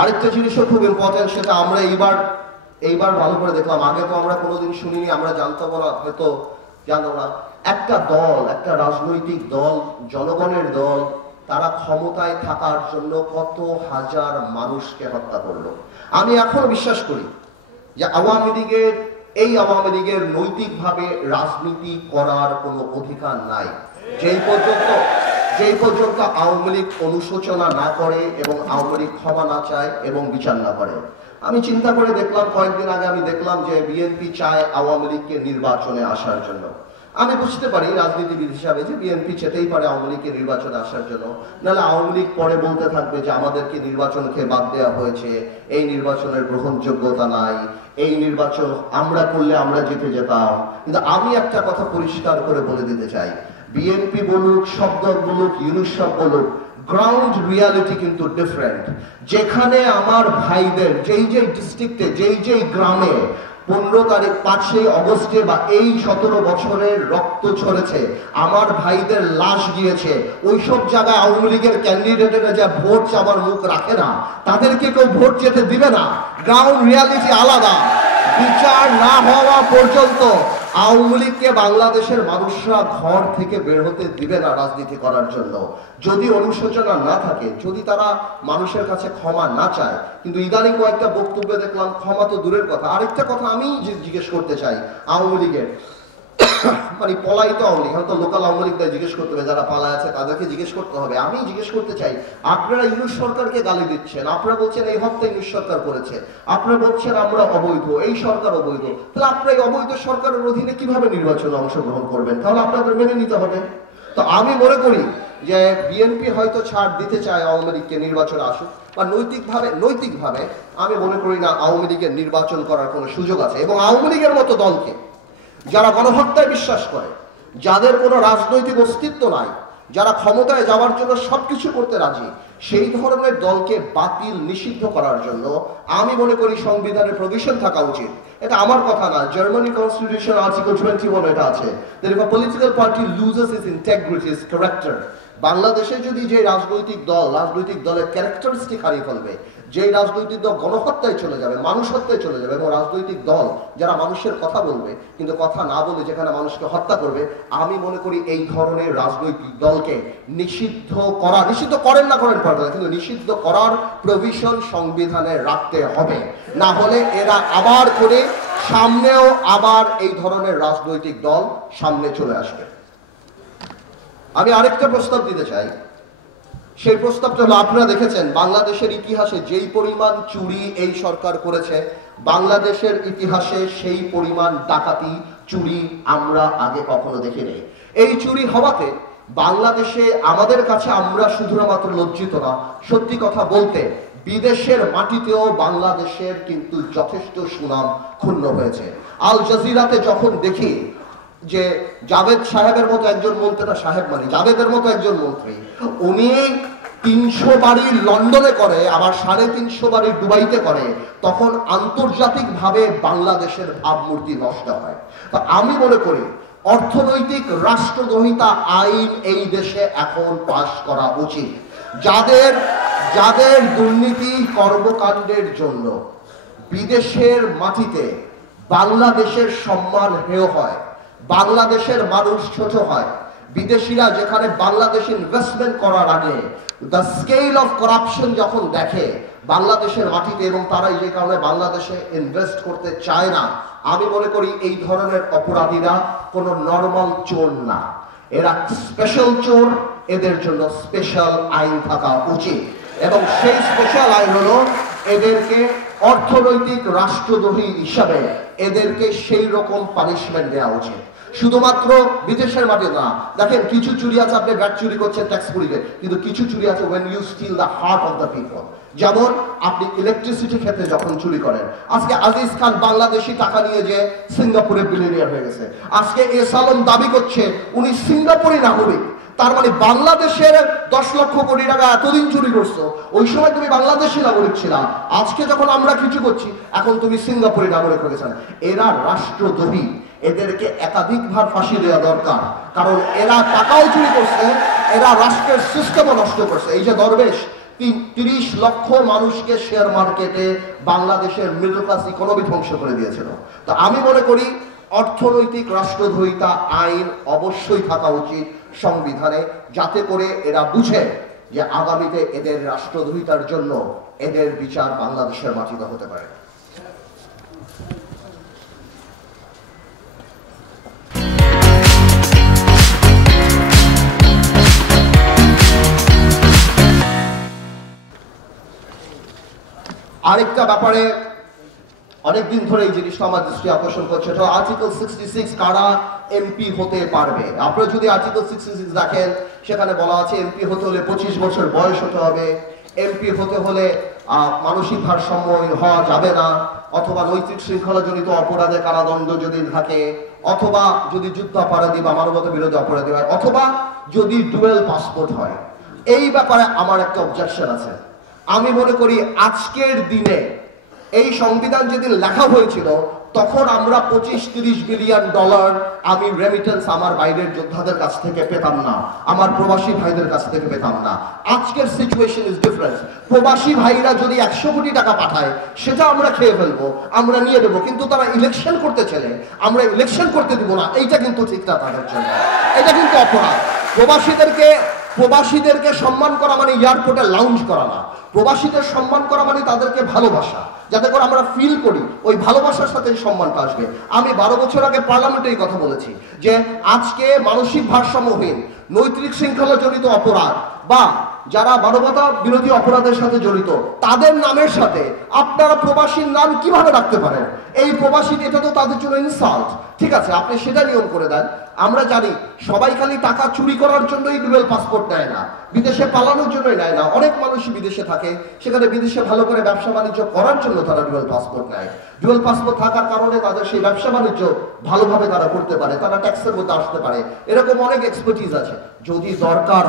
আরেকটা জিনিসও খুব ইম্পর্টেন্ট, সেটা আমরা এইবার ভালো করে দেখলাম। আগে তো আমরা কোনোদিন শুনিনি, আমরা জানতাম না, হয়তো জানতাম না। একটা দল, একটা রাজনৈতিক দল, জনগণের দল, তারা ক্ষমতায় থাকার জন্য কত হাজার মানুষকে হত্যা করলো। আমি এখনো বিশ্বাস করি যে আওয়ামী লীগের নৈতিকভাবে রাজনীতি করার কোনো অধিকার নাই, যেই পর্যন্ত আওয়ামী লীগ অনুশোচনা না করে এবং আওয়ামী লীগ ক্ষমা না চায় এবং বিচার না করে। আমি চিন্তা করে দেখলাম, কয়েকদিন আগে আমি দেখলাম যে বিএনপি চায় আওয়ামী লীগকে নির্বাচনে আসার জন্য। আমি বুঝতে পারি রাজনীতিবিদ হিসাবে যে বিএনপি চেতেই পারে আওয়ামী লীগকে নির্বাচনে আসার জন্য, নাহলে আওয়ামী লীগ পরে বলতে থাকবে যে আমাদেরকে নির্বাচনকে বাদ দেওয়া হয়েছে, এই নির্বাচনের গ্রহণযোগ্যতা নাই, এই নির্বাচন আমরা করলে আমরা জিতে যেতাম। কিন্তু আমি একটা কথা পরিষ্কার করে বলে দিতে চাই, বিএনপি বলুক, শব্দ বলুক, ইউনুস সাহেব বলুক, গ্রাউন্ড রিয়ালিটি কিন্তু ডিফারেন্ট। যেখানে আমার ভাইদের যেই ডিস্ট্রিক্টে, যেই গ্রামে 15 তারিখ 5 অগস্টে বা এই 17 বছরের রক্ত ঝরেছে, আমার ভাইদের লাশ গিয়েছে, ওইসব জায়গায় আওয়ামী লীগের ক্যান্ডিডেটেরা যা ভোট চাবার মুখ রাখে না, তাদেরকে কেউ ভোট যেতে দিবে না। গ্রাউন্ড রিয়ালিটি আলাদা। বিচার না হওয়া পর্যন্ত আওয়ামী লীগকে বাংলাদেশের মানুষরা ঘর থেকে বের হতে দিবে না রাজনীতি করার জন্য। যদি অনুশোচনা না থাকে, যদি তারা মানুষের কাছে ক্ষমা না চায়। কিন্তু ইদানিং কয়েকটা বক্তব্যে দেখলাম ক্ষমা তো দূরের কথা। আরেকটা কথা আমি জিজ্ঞেস করতে চাই আওয়ামী লীগের, মানে পলাইতো আওয়ামী লীগ, তো লোকাল আওয়ামী লীগদের জিজ্ঞেস করতে হবে, যারা পালায় আছে তাদেরকে জিজ্ঞেস করতে হবে। আমি জিজ্ঞেস করতে চাই, আপনারা ইউনুস সরকারকে গালি দিচ্ছেন, আপনারা বলছেন এই হত্যা ইউনুস সরকার করেছে, আপনারা বলছেন আমরা অবৈধ, এই সরকার অবৈধ, তাহলে আপনারা এই অবৈধ সরকারের অধীনে কিভাবে নির্বাচনে অংশগ্রহণ করবেন? তাহলে আপনাদের মেনে নিতে হবে। তো আমি মনে করি যে বিএনপি হয়তো ছাড় দিতে চায় আওয়ামী লীগকে নির্বাচনে আসুক, বা নৈতিকভাবে আমি মনে করি না আওয়ামী লীগের নির্বাচন করার কোনো সুযোগ আছে। এবং আওয়ামী লীগের মতো দলকে, যারা গণহত্যায় বিশ্বাস করে, যাদের কোনো রাজনৈতিক অস্তিত্ব নাই, যারা ক্ষমতায় যাওয়ার জন্য সবকিছু করতে রাজি, সেই ধরনের দলকে বাতিল নিষিদ্ধ করার জন্য আমি মনে করি সংবিধানের প্রভিশন থাকা উচিত। এটা আমার কথা না, জার্মানি কনস্টিটিউশন আর্টিকেল 21 এটা আছে, that if a political party loses its integrity, its character, বাংলাদেশে যদি যে রাজনৈতিক দলের ক্যারেক্টারিস্টিক হারিয়ে ফেলবে, যে রাজনৈতিক দল গণহত্যায় চলে যাবে, মানুষ হত্যায় চলে যাবে, এবং রাজনৈতিক দল যারা মানুষের কথা বলবে কিন্তু কথা না বলে যেখানে মানুষকে হত্যা করবে, আমি মনে করি এই ধরনের রাজনৈতিক দলকে নিষিদ্ধ করেন না পারবে, কিন্তু নিষিদ্ধ করার প্রভিশন সংবিধানে রাখতে হবে। না হলে এরা আবার করে সামনেও আবার এই ধরনের রাজনৈতিক দল সামনে চলে আসবে। আমি আরেকটা প্রস্তাব দিতে চাই, সেই প্রস্তাবটা হলো, আপনারা দেখেছেন বাংলাদেশের ইতিহাসে যেই পরিমাণ চুরি এই সরকার করেছে, বাংলাদেশের ইতিহাসে সেই পরিমাণ ডাকাতি, চুরি আমরা আগে কখনো দেখিনি। এই চুরি হওয়াতে বাংলাদেশে আমাদের কাছে আমরা শুধুমাত্র লজ্জিত না, সত্যি কথা বলতে বিদেশের মাটিতেও বাংলাদেশের কিন্তু যথেষ্ট সুনাম ক্ষুণ্ণ হয়েছে। আল জাজিরাতে যখন দেখি যে জাভেদ সাহেবের মতো একজন মন্ত্রী, না সাহেব মানে জাভেদের মতো একজন মন্ত্রী, উনি 300 বাড়ি লন্ডনে করে, আবার 350 বাড়ি দুবাইতে করে, তখন আন্তর্জাতিকভাবে বাংলাদেশের ভাবমূর্তি নষ্ট হয়। তো আমি মনে করি অর্থনৈতিক রাষ্ট্রদ্রোহিতা আইন এই দেশে এখন পাশ করা উচিত। যাদের দুর্নীতি কর্মকাণ্ডের জন্য বিদেশের মাটিতে বাংলাদেশের সম্মান হেয় হয়, বাংলাদেশের মানুষ ছোট হয়, বিদেশিরা যেখানে বাংলাদেশে ইনভেস্টমেন্ট করার আগে দ্য স্কেল অফ করাপশন যখন দেখে বাংলাদেশের মাটিতে, এবং তারা যে কারণে বাংলাদেশে ইনভেস্ট করতে চায় না, আমি মনে করি এই ধরনের অপরাধীরা কোনো নর্মাল চোর না, এরা স্পেশাল চোর, এদের জন্য স্পেশাল আইন থাকা উচিত। এবং সেই স্পেশাল আইন হলো এদেরকে অর্থনৈতিক রাষ্ট্রদ্রোহী হিসাবে এদেরকে সেই রকম পানিশমেন্ট দেওয়া উচিত। শুধুমাত্র বিদেশের মাটিতে না, দেখেন কিছু চুরি আছে আপনি ভ্যাট চুরি করছেন, ট্যাক্স পুরিবে, কিন্তু কিছু চুরি আছে when you steal the heart of the people। যেমন আপনি ইলেকট্রিসিটি ক্ষেত্রে যখন চুরি করেন, আজকে আজিজ খান বাংলাদেশি টাকা নিয়ে যে সিঙ্গাপুরে বিলিয়নিয়ার হয়ে গেছে, আজকে এস আলম দাবি করছে উনি সিঙ্গাপুরি নাগরিক, তার মানে বাংলাদেশের 10 লক্ষ কোটি টাকা এতদিন চুরি করছো, ওই সময় তুমি বাংলাদেশি নাগরিক ছিলা, আজকে যখন আমরা কিছু করছি এখন তুমি সিঙ্গাপুরি নাগরিক হয়ে গেছেন। এরা রাষ্ট্রদ্রোহী, এদেরকে একাধিকবার ফাঁসি দেওয়া দরকার, কারণ এরা টাকাও চুরি করছে, এরা রাষ্ট্রের সিস্টেমও নষ্ট করছে। এই যে দরবেশ 30 লক্ষ মানুষকে শেয়ার মার্কেটে বাংলাদেশের মিডল ক্লাস ইকোনমি ধ্বংস করে দিয়েছিল। তো আমি মনে করি অর্থনৈতিক রাষ্ট্রদ্রোহিতা আইন অবশ্যই থাকা উচিত সংবিধানে, যাতে করে এরা বুঝে যে আগামীতে এদের রাষ্ট্রদ্রোহিতার জন্য এদের বিচার বাংলাদেশের মাটিতে হতে পারে। আরেকটা ব্যাপারে অনেকদিন ধরে এই জিনিসটা আমার দৃষ্টি আকর্ষণ করছে, এটা আর্টিকেল 66 কারা এমপি হতে পারবে। আপনারা যদি আর্টিকেল 66 দেখেন, সেখানে বলা আছে এমপি হতে হলে 25 বছর বয়স হতে হবে, এমপি হতে হলে মানসিক ভারসাম্য হওয়া যাবে না, অথবা নৈতিক শৃঙ্খলাজনিত অপরাধে কারাদণ্ড যদি থাকে, অথবা যদি যুদ্ধাপরাধী বা মানবতা বিরোধী অপরাধী হয়, অথবা যদি ডুয়েল পাসপোর্ট হয়। এই ব্যাপারে আমার একটা অবজেকশন আছে। আমি মনে করি আজকের দিনে এই সংবিধান যেদিন লেখা হয়েছিল তখন আমরা 25-30 বিলিয়ন ডলার আমি রেমিটেন্স আমার বাইরের যোদ্ধাদের কাছ থেকে পেতাম না, আমার প্রবাসী ভাইদের কাছ থেকে পেতাম না। আজকের সিচুয়েশন ইজ ডিফারেন্ট। প্রবাসী ভাইরা যদি 100 কোটি টাকা পাঠায় সেটা আমরা খেয়ে ফেলবো, আমরা নিয়ে দেবো, কিন্তু তারা ইলেকশন করতে চলে আমরা ইলেকশন করতে দিব না, এইটা কিন্তু ঠিক না তাদের জন্য, এটা কিন্তু অপরাধ। প্রবাসীদেরকে সম্মান করা মানে এয়ারপোর্টে লাউঞ্জ করা না, প্রবাসীদের সম্মান করা মানে তাদেরকে ভালোবাসা, যাতে করে আমরা ফিল করি ওই ভালোবাসার সাথে সম্মানটা আসবে। আমি 12 বছর আগে পার্লামেন্টে এই কথা বলেছি যে আজকে মানসিক ভারসাম্যহীন, নৈতিক শৃঙ্খলা জড়িত অপরাধ বা যারা মানবতা বিরোধী অপরাধের সাথে জড়িত তাদের নামের সাথে আপনারা প্রবাসীর নাম কিভাবে রাখতে পারেন? এই প্রবাসী, এটা তো তাদের জন্য ইনসাল্ট। ঠিক আছে, আপনি সেটা নিয়ম করে দেন। আমরা জানি সবাই খালি টাকা চুরি করার জন্যই ডুয়েল পাসপোর্ট নেয় না, বিদেশে পালানোর জন্যই নেয় না। অনেক মানুষই বিদেশে থাকে, সেখানে বিদেশে ভালো করে ব্যবসা বাণিজ্য করার জন্য তারা ডুয়েল পাসপোর্ট নেয়। ডুয়েল পাসপোর্ট থাকার কারণে তাদের সেই ব্যবসা বাণিজ্য ভালোভাবে তারা করতে পারে, তারা ট্যাক্সের মধ্যে আসতে পারে, এরকম অনেক এক্সপার্টিজ আছে। যদি দরকার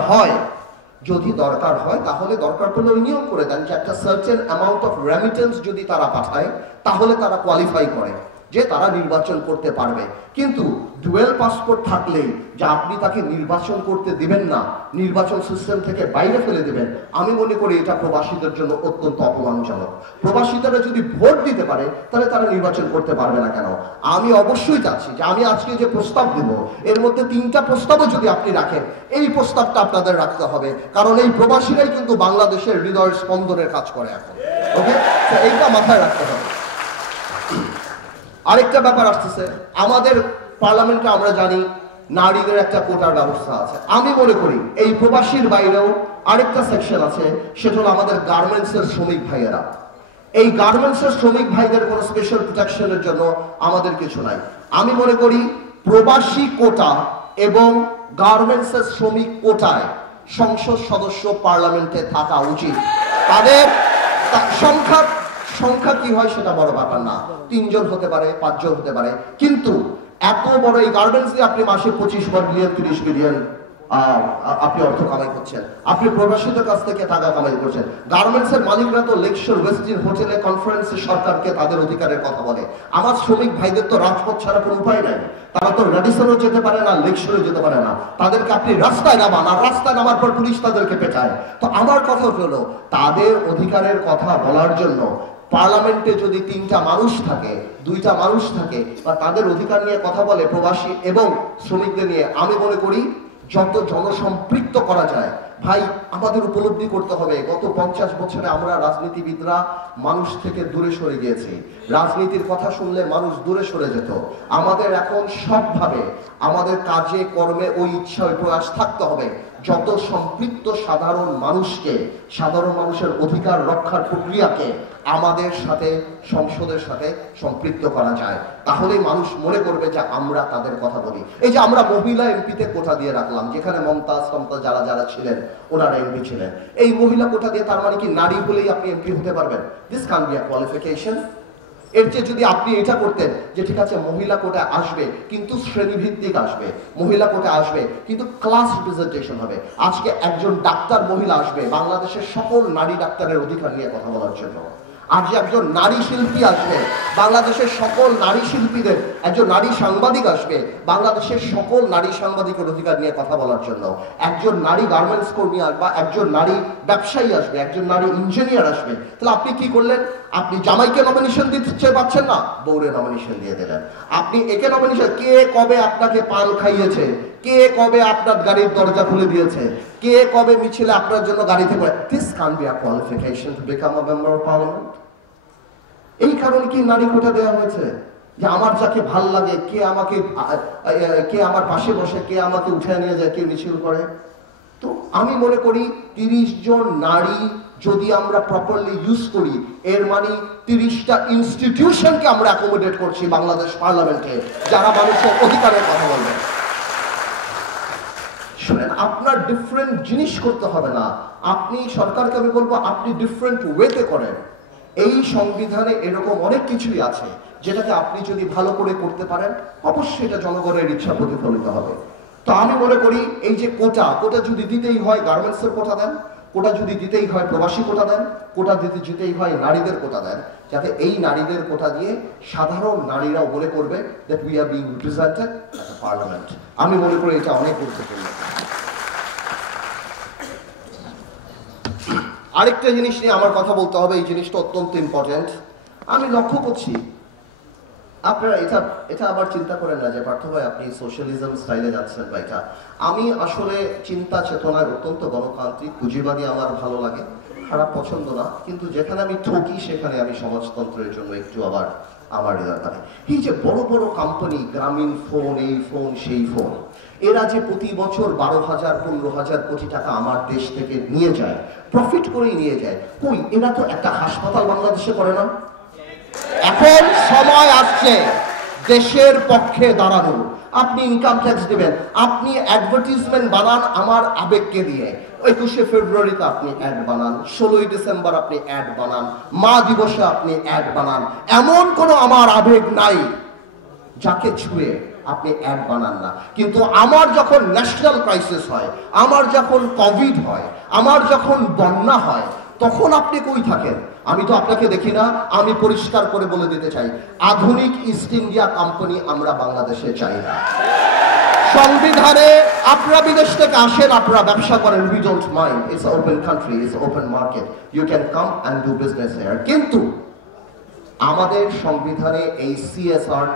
হয় তাহলে দরকার পড়লে ওই নিয়ম করে দেন যে একটা সার্টেন অ্যামাউন্ট অফ রেমিটেন্স যদি তারা পাঠায় তাহলে তারা কোয়ালিফাই করে যে তারা নির্বাচন করতে পারবে। কিন্তু ডুয়েল পাসপোর্ট থাকলেই যে আপনি তাকে নির্বাচন করতে দিবেন না, নির্বাচন সিস্টেম থেকে বাইরে ফেলে দিবেন, আমি মনে করি এটা প্রবাসীদের জন্য অত্যন্ত অপমানজনক। প্রবাসীরা যদি ভোট দিতে পারে তাহলে তারা নির্বাচন করতে পারবে না কেন? আমি অবশ্যই চাচ্ছি যে আমি আজকে যে প্রস্তাব দেব এর মধ্যে 3টা প্রস্তাবও যদি আপনি রাখেন, এই প্রস্তাবটা আপনাদের রাখতে হবে, কারণ এই প্রবাসীরাই কিন্তু বাংলাদেশের হৃদয়ের স্পন্দনের কাজ করে এখন। ওকে, এইটা মাথায় রাখতে হবে। আরেকটা ব্যাপার আসতেছে, আমাদের পার্লামেন্টে আমরা জানি নারীদের একটা কোটার ব্যবস্থা আছে। আমি মনে করি এই প্রবাসীর বাইরেও আরেকটা সেকশন আছে, সেটা হলো আমাদের গার্মেন্টসের শ্রমিক ভাইয়েরা। এই গার্মেন্টসের শ্রমিক ভাইদের কোনো স্পেশাল প্রোটেকশনের জন্য আমাদের কিছু নাই। আমি মনে করি প্রবাসী কোটা এবং গার্মেন্টসের শ্রমিক কোটায় সংসদ সদস্য পার্লামেন্টে থাকা উচিত। তাদের সংখ্যা কি হয় সেটা বড় ব্যাপার না, 3 জন হতে পারে, 5 জন হতে পারে, কিন্তু এত বড় এই গার্মেন্টস দিয়ে আপনি মাসে 25 বিলিয়ন 30 বিলিয়ন আপনি অর্থ কামাই করছেন, আপনি প্রবাসীদের কাছ থেকে টাকা কামাই করছেন। গার্মেন্টস এর মালিকরা তো লেকশোর ওয়েস্টিন হোটেলে কনফারেন্সে সরকারকে তাদের অধিকারের কথা বলে। আমার শ্রমিক ভাইদের তো রাজপথ ছাড়া কোনো উপায় নাই, তারা তো রেডিসনও যেতে পারে না, লেকশোরে যেতে পারে না, তাদেরকে আপনি রাস্তায় নামান, আর রাস্তায় নামার পর পুলিশ তাদেরকে পেটায়। তো আমার কথা হলো তাদের অধিকারের কথা বলার জন্য পার্লামেন্টে যদি 3টা মানুষ থাকে, 2টা মানুষ থাকে বা তাদের অধিকার নিয়ে কথা বলে প্রবাসী এবং শ্রমিকদের নিয়ে, আমি মনে করি যত জনসম্পৃক্ত করা যায়। ভাই, আমাদের উপলব্ধি করতে হবে গত 50 বছরে আমরা রাজনীতিবিদরা মানুষ থেকে দূরে সরে গিয়েছি। রাজনীতির কথা শুনলে মানুষ দূরে সরে যেত। আমাদের এখন সবভাবে আমাদের কাজে কর্মে ওই ইচ্ছা ওই প্রয়াস থাকতে হবে যত সম্পৃক্ত সাধারণ মানুষকে, সাধারণ মানুষের অধিকার রক্ষার প্রক্রিয়াকে আমাদের সাথে, সংসদের সাথে সম্পৃক্ত করা যায়। তাহলেই মানুষ মনে করবে যে আমরা তাদের কথা বলি। এই যে আমরা মহিলা এমপিতে কোটা দিয়ে রাখলাম, যেখানে মমতাজ যারা যারা ছিলেন ওনারা এমপি ছিলেন, এই মহিলা কোটা দিয়ে তার মানে কি নারী হলেই আপনি এমপি হতে পারবেন? This can be a qualification. এর চেয়ে যদি আপনি এটা করতেন যে ঠিক আছে মহিলা কোটা আসবে কিন্তু শ্রেণীভিত্তিক আসবে, মহিলা কোটা আসবে কিন্তু ক্লাস রিপ্রেজেন্টেশন হবে। আজকে একজন ডাক্তার মহিলা আসবে বাংলাদেশের সকল নারী ডাক্তারের অধিকার নিয়ে কথা বলার জন্য। আজ একজন নারী শিল্পী আসবে বাংলাদেশের সকল নারী শিল্পীদের একজন নারী সাংবাদিক আসবে বাংলাদেশের সকল নারী সাংবাদিকের অধিকার নিয়ে কথা বলার জন্য, একজন নারী গার্মেন্টস কর্মী আসবে, একজন নারী ব্যবসায়ী আসবে, একজন নারী ইঞ্জিনিয়ার আসবে। তাহলে আপনি কি করলেন? আপনি জামাইকে নমিনেশন দিতে পারছেন না, বউরে নমিনেশন দিয়ে দিলেন। আপনি একে নমিনেশন, কে কবে আপনাকে পান খাইয়েছে, কে কবে আপনার গাড়ির দরজা খুলে দিয়েছে, কে কবে মিছিলে আপনার জন্য গাড়িতে বলে, this can be a qualification to become a member of parliament. এই কারণে কি নারী কোটা দেওয়া হয়েছে? যে আমার যাকে ভাল লাগে, কে আমার পাশে বসে, কে আমাকে উঠে নিয়ে যায়, কে মিছিল করে। তো আমি মনে করি 30 জন নারী যদি আমরা প্রপারলি ইউজ করি, এর মানে 30টা ইনস্টিটিউশনকে আমরা অ্যাকোমোডেট করছি বাংলাদেশ পার্লামেন্টে, যারা মানুষের অধিকারের কথা বলবে। শুনেন, আপনার ডিফারেন্ট জিনিস করতে হবে না, আপনি সরকারকে আমি বলবো আপনি ডিফারেন্ট ওয়েতে করেন। এই সংবিধানে এরকম অনেক কিছুই আছে যেটাকে আপনি যদি ভালো করে করতে পারেন, অবশ্যই এটা জনগণের ইচ্ছা প্রতিফলিত হবে। তো আমি মনে করি এই যে কোটা যদি দিতেই হয় গার্মেন্টসের কোটা দেন, কোটা যদি দিতেই হয় প্রবাসী কোটা দেন, কোটা দিতেই হয় নারীদের কোটা দেন, যাতে এই নারীদের কোটা দিয়ে সাধারণ নারীরাও মনে করবে that we are being represented at the parliament. আমি মনে করি এটা অনেক গুরুত্বপূর্ণ। আরেকটা জিনিস নিয়ে আমার কথা বলতে হবে, এই জিনিসটা অত্যন্ত ইম্পর্টেন্ট। আমি লক্ষ্য করছি আপনারা এটা আবার চিন্তা করেন না যে পার্থ ভাই আপনি সোশ্যালিজম স্টাইলে যাচ্ছেন বা এটা। আমি আসলে চিন্তা চেতনায় অত্যন্ত গণতান্ত্রিক, পুঁজিবাদী আমার ভালো লাগে, খারাপ পছন্দ না, কিন্তু যেখানে আমি ঠকি সেখানে আমি সমাজতন্ত্রের জন্য একটু আবার আমার হৃদয় থাকে। এই যে বড় বড় কোম্পানি, গ্রামীণ ফোন, এই ফোন সেই ফোন, এরা যে প্রতি বছর 12,000 15,000 কোটি টাকা আমার দেশ থেকে নিয়ে যায়, প্রফিট করেই নিয়ে যায়, কই এরা তো একটা হাসপাতাল বাংলাদেশে করে না। এখন সময় আসছে দেশের পক্ষে দাঁড়ানো। আপনি ইনকাম ট্যাক্স দিবেন, আপনি অ্যাডভার্টিজমেন্ট বানান আমার আবেগকে দিয়ে। 21শে ফেব্রুয়ারিতে আপনি অ্যাড বানান, 16ই ডিসেম্বর আপনি অ্যাড বানান, মা দিবসে আপনি অ্যাড বানান, এমন কোনো আমার আবেগ নাই যাকে ছুঁয়ে আপনি অ্যাড বানান না। কিন্তু আমার যখন ন্যাশনাল ক্রাইসিস হয়, আমার যখন কোভিড হয়, আমার যখন বন্যা হয়, তখন আপনি কই থাকেন? আমি তো আপনাকে দেখি না। আমি পরিষ্কার করে বলে দিতে চাই, আধুনিক ইস্ট ইন্ডিয়া কোম্পানি আমরা বাংলাদেশে চাই না। সংবিধানে আপনারা বিদেশ থেকে আসেন, আপনারা ব্যবসা করেন, we don't mind, it's open country, it's open market, you can come and do business here. কিন্তু আমাদের সংবিধানে এই CSR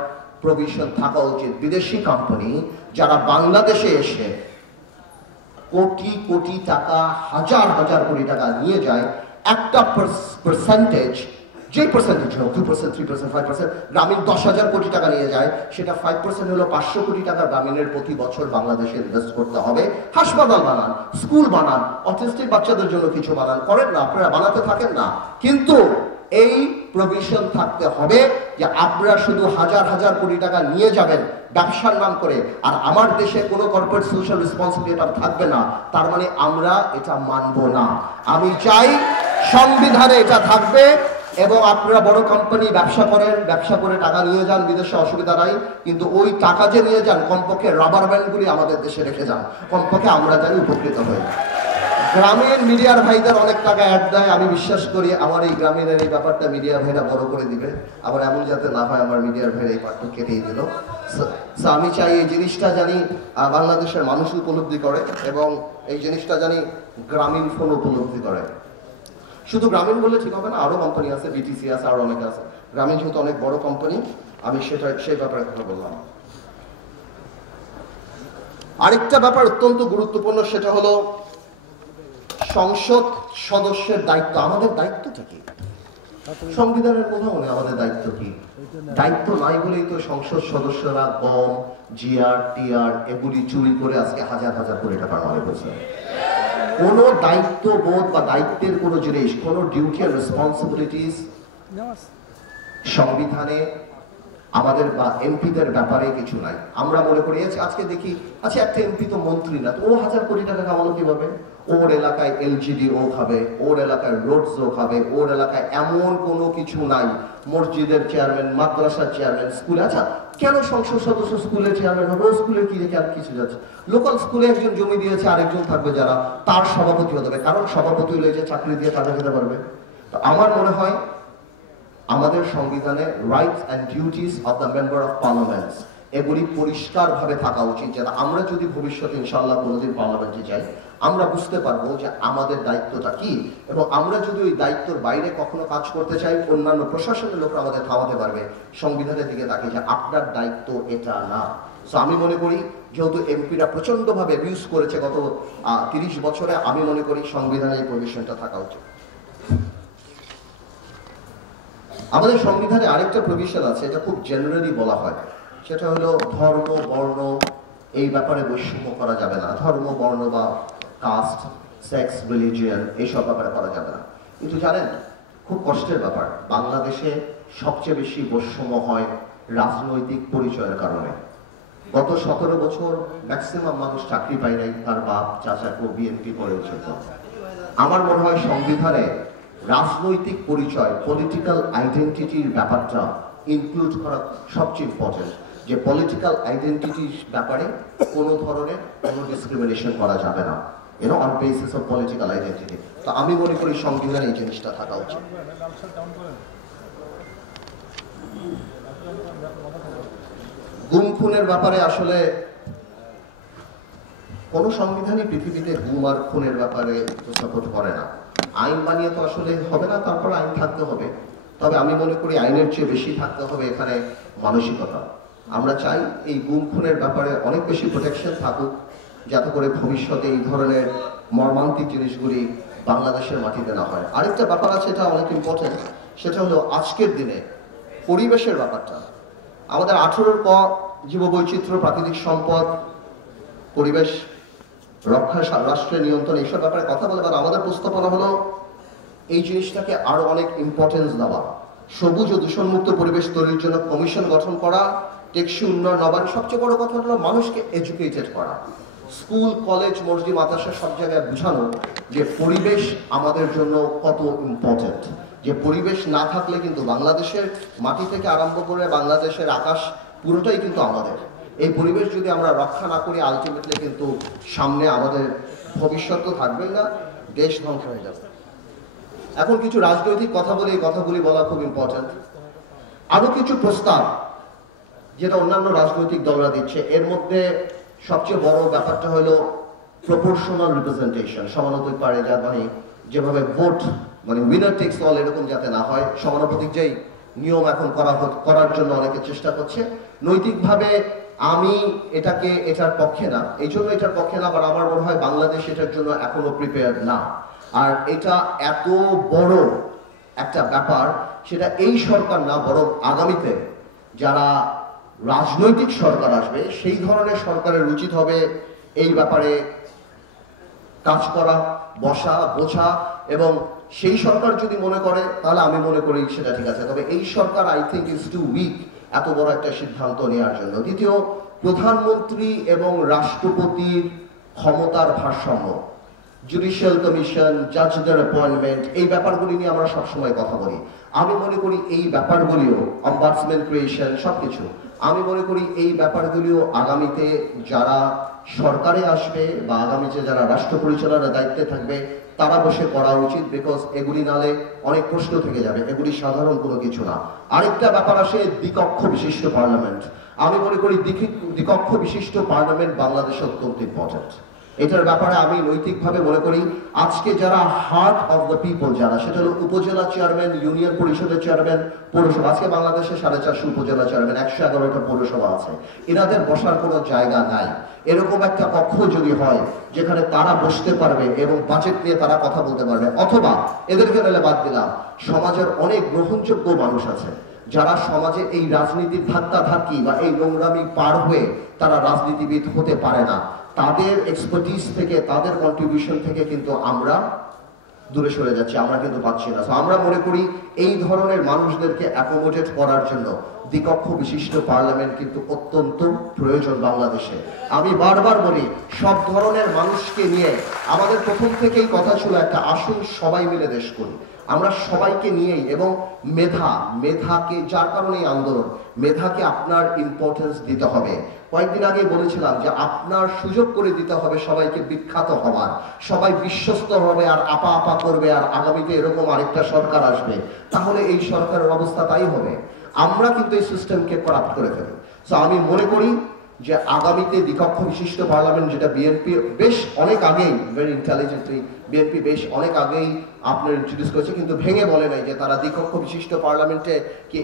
প্রভিশন থাকা উচিত। বিদেশি কোম্পানি যারা বাংলাদেশে এসে কোটি কোটি টাকা, হাজার হাজার কোটি টাকা নিয়ে যায়, একটা পার্সেন্টেজ, যে পার্সেন্টেজ হোক, 2%, 3%, 5%, গ্রামীণ 10,000 কোটি টাকা নিয়ে যায়, সেটা 5% হলো 500 কোটি টাকা গ্রামীণের প্রতি বছর বাংলাদেশে ইনভেস্ট করতে হবে। হাসপাতাল বানান, স্কুল বানান, অটিস্টিক বাচ্চাদের জন্য কিছু বানান, করেন না আপনারা, বানাতে থাকেন না। কিন্তু এই প্রভিশন থাকতে হবে যে আপনারা শুধু হাজার হাজার কোটি টাকা নিয়ে যাবেন ব্যবসার নাম করে, আর আমার দেশে কোনো কর্পোরেট সোশ্যাল রেসপন্সিবিলিটি থাকবে না, তার মানে আমরা এটা মানব না। আমি চাই সংবিধানে এটা থাকবে, এবং আপনারা বড় কোম্পানি ব্যবসা করেন, ব্যবসা করে টাকা নিয়ে যান বিদেশে, অসুবিধা নাই, কিন্তু ওই টাকা যে নিয়ে যান কমপক্ষে রাবার ব্যান্ডগুলি আমাদের দেশে রেখে যান, কমপক্ষে আমরা জানি উপকৃত হই। গ্রামীণ মিডিয়ার ভাইদের অনেক টাকা অ্যাড দেয়, আমি বিশ্বাস করি আমার এই গ্রামীণের এই ব্যাপারটা মিডিয়া ভাইরা বড় করে দিবে, আবার এমন যাতে না হয় আমার মিডিয়ার ভাইরা এই পাঠটা কেটেই দিল। আমি চাই এই জিনিসটা জানি বাংলাদেশের মানুষ উপলব্ধি করে, এবং এই জিনিসটা জানি গ্রামীণ ফোন উপলব্ধি করে। শুধু গ্রামীণ বললে ঠিক হবে না, আরো কোম্পানি আছে, বিটিসি আছে, আরো অনেকে আছে। গ্রামীণ যেহেতু অনেক বড় কোম্পানি, আমি সেই ব্যাপারে কথা বললাম। আরেকটা ব্যাপার অত্যন্ত গুরুত্বপূর্ণ, সেটা হলো সংসদ সদস্যের দায়িত্ব। আমাদের দায়িত্বটা কি? সংবিধানের কোথাও নেই আমাদের দায়িত্ব কি। দায়িত্ব নাই বলেই তো সংসদ সদস্যরা গম, জিআর, টিআর এগুলি চুরি করে আজকে হাজার হাজার কোটি টাকা নয় বলছে। কোন দায়িত্ববোধ বা দায়িত্বের কোন জিনিস, কোন ডিউটি আর রেসপন্সিবিলিটিস সংবিধানে আমাদের বা এমপিদের ব্যাপারে কিছু নাই। আমরা মনে করি আজকে দেখি, আচ্ছা একটা এমপি তো মন্ত্রী না, তো ও হাজার কোটি টাকা কামালো কিভাবে? ওর এলাকায় এলজিডি ও খাবে, ওর এলাকায় রোডস ও খাবে, ওর এলাকায় এমন কোনো কিছু নাই। মসজিদের চেয়ারম্যান, মাদ্রাসার চেয়ারম্যান, স্কুলে, আচ্ছা কেন সংসদ সদস্য স্কুলের চেয়ারম্যান হবে? ও স্কুলে কি রেখে আর কিছু যাচ্ছে? লোকাল স্কুলে একজন জমি দিয়েছে, আরেকজন থাকবে যারা তার সভাপতি হতে হবে, কারণ সভাপতি হলে যে চাকরি দিয়ে টাকা খেতে পারবে। তো আমার মনে হয় আমাদের সংবিধানে rights and duties of the member of parliaments এগুলি পরিষ্কারভাবে থাকা উচিত, যেটা আমরা যদি ভবিষ্যতে ইনশাআল্লাহ কোনোদিন পার্লামেন্টে যাই আমরা বুঝতে পারবো যে আমাদের দায়িত্বটা কি, এবং আমরা যদি ওই দায়িত্বের বাইরে কখনো কাজ করতে চাই অন্যান্য প্রশাসনের লোকরা আমাদের থামাতে পারবে সংবিধানের দিকে তাকে যে আপনার দায়িত্ব এটা না। সো আমি মনে করি যেহেতু এমপিরা প্রচন্ডভাবে অ্যাবিউজ করেছে গত 30 বছরে, আমি মনে করি সংবিধানে এই প্রভিশনটা থাকা উচিত। আমাদের সংবিধানে আরেকটা প্রভিশন আছে, এটা খুব জেনারেলি বলা হয়, সেটা হলো ধর্ম বর্ণ এই ব্যাপারে বৈষম্য করা যাবে না। ধর্ম বর্ণ বা কাস্ট, সেক্স, রিলিজিয়ন এইসব ব্যাপারে করা যাবে না। কিন্তু জানেন খুব কষ্টের ব্যাপার, বাংলাদেশে সবচেয়ে বেশি বৈষম্য হয় রাজনৈতিক পরিচয়ের কারণে। গত 17 বছর ম্যাক্সিমাম মানুষ চাকরি পায় নাই, তার বাপ চাচা কেউ বিএনপি করে উঠেছে। আমার মনে হয় সংবিধানে রাজনৈতিক পরিচয়, পলিটিক্যাল আইডেন্টিটির ব্যাপারটা ইনক্লুড করা সবচেয়ে ইম্পর্টেন্ট, যে পলিটিক্যাল আইডেন্টিটির ব্যাপারে কোনো ধরনের কোনো ডিসক্রিমিনেশন করা যাবে না, on basis of political identity. তো আমি মনে করি সংবিধানে এই জিনিসটা থাকা উচিত। গুম খুনের ব্যাপারে আসলে কোন সংবিধানই পৃথিবীতে গুম আর খুনের ব্যাপারে সাপোর্ট করে না। আইন বানিয়ে তো আসলে হবে না, তারপর আইন থাকতে হবে। তবে আমি মনে করি আইনের চেয়ে বেশি থাকতে হবে এখানে মানসিকতা। আমরা চাই এই গুম খুনের ব্যাপারে অনেক বেশি প্রোটেকশন থাকুক, যাতে করে ভবিষ্যতে এই ধরনের মর্মান্তিক জিনিসগুলি বাংলাদেশের মাটিতে না হয়। আরেকটা ব্যাপার আছে, এটা অনেক ইম্পর্টেন্ট, সেটা হলো আজকের দিনে পরিবেশের ব্যাপারটা। আমাদের 18 ক জীববৈচিত্র্য, প্রাকৃতিক সম্পদ, পরিবেশ রক্ষা, রাষ্ট্রের নিয়ন্ত্রণ, এইসব ব্যাপারে কথা বলে, আর আমাদের প্রস্তাবনা হলো এই জিনিসটাকে আরো অনেক ইম্পর্টেন্স দেওয়া। সবুজ ও দূষণমুক্ত পরিবেশ তৈরির জন্য কমিশন গঠন করা, টেকসই উন্নয়ন, নবায়ন, সবচেয়ে বড় কথা হলো মানুষকে এডুকেটেড করা। স্কুল, কলেজ, মসজিদ, মাদ্রাসা সব জায়গায় বোঝানো যে পরিবেশ আমাদের জন্য কত ইম্পর্টেন্ট, যে পরিবেশ না থাকলে কিন্তু বাংলাদেশের মাটি থেকে আরম্ভ করে বাংলাদেশের আকাশ পুরোটাই কিন্তু আমাদের। এই পরিবেশ যদি আমরা রক্ষা না করি আলটিমেটলি কিন্তু সামনে আমাদের ভবিষ্যৎ তো থাকবেই না, দেশ ধ্বংস হয়ে যাবে। এখন কিছু রাজনৈতিক কথা বলে, এই কথাগুলি বলা খুব ইম্পর্টেন্ট। আরো কিছু প্রস্তাব যেটা অন্যান্য রাজনৈতিক দলরা দিচ্ছে, এর মধ্যে সবচেয়ে বড় ব্যাপারটা হলো প্রপোর্শনাল রিপ্রেজেন্টেশন, সমানুপাতিক পারে, যার মানে যেভাবে ভোট মানে উইনার টেক্স অল এরকম যাতে না হয়, সমানুপাতিক যেই নিয়ম এখন করার জন্য অনেকে চেষ্টা করছে। নৈতিকভাবে আমি এটার পক্ষে না, এই জন্য এটার পক্ষে না, আবার আমার মনে হয় বাংলাদেশ এটার জন্য এখনো প্রিপেয়ার না। আর এটা এত বড় একটা ব্যাপার, সেটা এই সরকার না, বরং আগামীতে যারা রাজনৈতিক সরকার আসবে সেই ধরনের সরকারের উচিত হবে এই ব্যাপারে কাজ করা, বসা, বোঝা, এবং সেই সরকার যদি মনে করে তাহলে আমি মনে করি সেটা ঠিক আছে। তবে এই সরকার I think is too weak এত বড় একটা সিদ্ধান্ত নেওয়ার জন্য। দ্বিতীয়, প্রধানমন্ত্রী এবং রাষ্ট্রপতির ক্ষমতার ভারসাম্য, জুডিশিয়াল কমিশন, জাজদের অ্যাপয়েন্টমেন্ট, এই ব্যাপারগুলি নিয়ে আমরা সবসময় কথা বলি। আমি মনে করি এই ব্যাপারগুলিও, অম্বাডসম্যান ক্রিয়েশন, সবকিছু, আমি মনে করি এই ব্যাপারগুলিও আগামীতে যারা সরকারে আসবে বা আগামীতে যারা রাষ্ট্র পরিচালনার দায়িত্বে থাকবে তারা বসে করা উচিত, বিকজ এগুলি নালে অনেক প্রশ্ন থেকে যাবে, এগুলি সাধারণ কোনো কিছু না। আরেকটা ব্যাপার আসে দ্বিকক্ষ বিশিষ্ট পার্লামেন্ট। আমি মনে করি দ্বিকক্ষ বিশিষ্ট পার্লামেন্ট বাংলাদেশে অত্যন্ত ইম্পর্টেন্ট। এটার ব্যাপারে আমি নৈতিকভাবে মনে করি আজকে যারা হার্ট অফ দ্য পিপল, যারা, সেটা হলো উপজেলা চেয়ারম্যান, ইউনিয়ন পরিষদের চেয়ারম্যান, পৌরসভা। আজকে বাংলাদেশে 450 উপজেলা চেয়ারম্যান, 111টা পৌরসভা আছে। এনাদের বসার কোনো জায়গা নাই। এরকম একটা কক্ষ যদি হয় যেখানে তারা বসতে পারবে এবং বাজেট নিয়ে তারা কথা বলতে পারবে, অথবা এদেরকে নিলে বাদ দিলাম, সমাজের অনেক গ্রহণযোগ্য মানুষ আছে যারা সমাজে এই রাজনীতির ধাক্কা ধাক্কি বা এই নোংরামি পার হয়ে তারা রাজনীতিবিদ হতে পারে না, তাদের এক্সপার্টিস থেকে, তাদের কন্ট্রিবিউশন থেকে কিন্তু আমরা দূরে সরে যাচ্ছি, আমরা কিন্তু পাচ্ছি না। আমরা মনে করি এই ধরনের মানুষদেরকে অ্যাকোমোডেট করার জন্য দ্বিকক্ষ বিশিষ্ট পার্লামেন্ট কিন্তু অত্যন্ত প্রয়োজন বাংলাদেশে। আমি বারবার বলি সব ধরনের মানুষকে নিয়ে আমাদের প্রথম থেকেই কথা ছিল একটা আসুন সবাই মিলে দেশ করি। আমরা সবাইকে নিয়েই, এবং মেধাকে, যার কারণে এই আন্দোলন, মেধাকে আপনার ইম্পর্টেন্স দিতে হবে। কয়েকদিন আগে বলেছিলাম যে আপনার সুযোগ করে দিতে হবে সবাইকে বিখ্যাত হওয়ার, সবাই বিশ্বস্ত হবে আর আপা আপা করবে, আর আগামীতে এরকম আরেকটা সরকার আসবে, তাহলে এই সরকারের অবস্থা তাই হবে। আমরা কিন্তু এই সিস্টেমকে করাপ্ট করে ফেলি। সো আমি মনে করি যে আগামীতে দ্বিকক্ষ বিশিষ্ট পার্লামেন্ট, যেটা বিএনপি বেশ অনেক আগেই, ভেরি ইন্টেলিজেন্টলি বিএনপি বেশ অনেক আগেই আপনার ইন্ট্রোডিউস করেছে, কিন্তু ভেঙে বলে নাই যে তারা দ্বিকক্ষ বিশিষ্ট পার্লামেন্টে কি